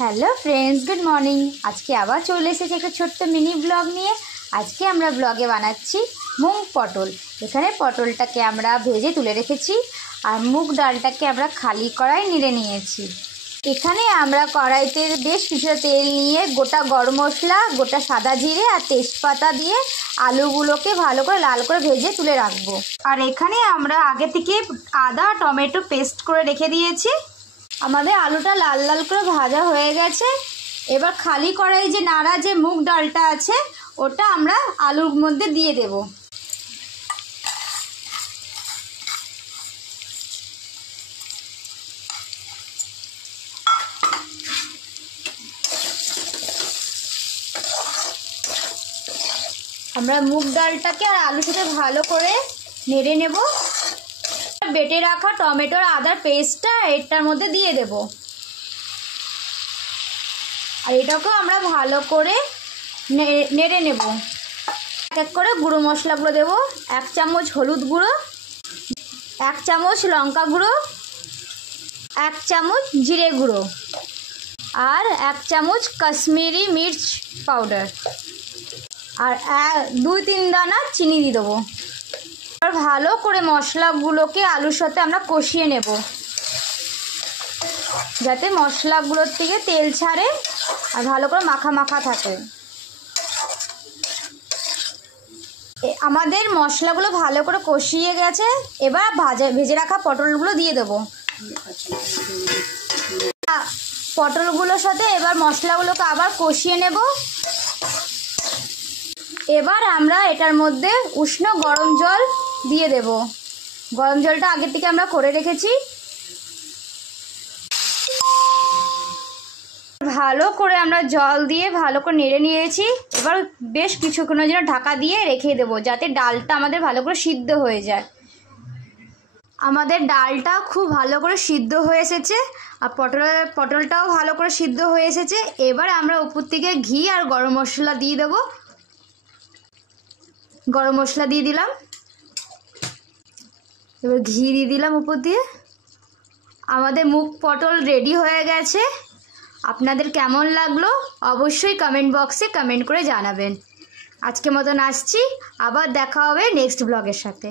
Hello friends, good morning. আজকে আবার চলে এসেছি একটা ছোট্ট মিনি ব্লগ নিয়ে। আজকে আমরা ব্লগে বানাচ্ছি মুগ পটল। এখানে পটলটাকে আমরা ভেজে তুলে রেখেছি আর মুগ ডালটাকে আমরা খালি কড়াই নেড়ে নিয়েছি। এখানে আমরা কড়াইতে বেশ কিছুটা তেল নিয়ে গোটা গরম মশলা, গোটা সাদা জিরে আর তেজপাতা দিয়ে আলুগুলোকে ভালো করে লাল করে ভেজে তুলে রাখবো। আর এখানে আমরা আগে থেকে আদা টমেটো পেস্ট করে রেখে দিয়েছি। আমাদের আলুটা লাল লাল করে ভাজা হয়ে গেছে। এবার খালি কড়াই যে নাড়া যে মুগ ডালটা আছে ওটা আমরা আলুর মধ্যে দিয়ে দেব। আমরা মুগ ডালটাকে আর আলুর সাথে ভালো করে নেড়ে নেব। বেটে রাখা টমেটোর আদার পেস্টটা এটার মধ্যে দিয়ে দেব। আর এটাকেও আমরা ভালো করে নেড়ে নেব। এক এক করে গুঁড়ো মশলাগুলো দেব। 1 চামচ হলুদ গুঁড়ো, 1 চামচ লঙ্কা গুঁড়ো, 1 চামচ জিরে গুঁড়ো আর 1 চামচ কাশ্মীরি মির্চ পাউডার আর 2-3 দানা চিনি দিয়ে দেবো। আর ভালো করে মশলাগুলোকে আলুর সাথে আমরা কষিয়ে নেব যাতে মশলাগুলোর থেকে তেল ছাড়ে আর ভালো করে মাখা মাখা থাকে। আমাদের মশলাগুলো ভালো করে কষিয়ে গেছে। এবার ভেজে রাখা পটলগুলো দিয়ে দেব। পটলগুলোর সাথে এবার মশলাগুলোকে আবার কষিয়ে নেব। এবার আমরা এটার মধ্যে উষ্ণ গরম জল দিয়ে দেব। গরম জলটা আগে থেকে আমরা করে রেখেছি। ভালো করে আমরা জল দিয়ে ভালো করে নেড়ে নিয়েছি। এবার বেশ কিছুক্ষণের জন্য ঢাকা দিয়ে রেখে দেব যাতে ডালটা আমাদের ভালো করে সিদ্ধ হয়ে যায়। আমাদের ডালটা খুব ভালো করে সিদ্ধ হয়ে এসেছে আর পটলটাও ভালো করে সিদ্ধ হয়ে এসেছে। এবার আমরা উপর থেকে ঘি আর গরম মশলা দিয়ে দেব। গরম মশলা দিয়ে দিলাম, এবার ঘি দিয়ে দিলাম উপর দিয়ে। আমাদের মুগ পটল রেডি হয়ে গেছে। আপনাদের কেমন লাগলো অবশ্যই কমেন্ট বক্সে কমেন্ট করে জানাবেন। আজকের মতন আসছি, আবার দেখা হবে নেক্সট ব্লগের সাথে।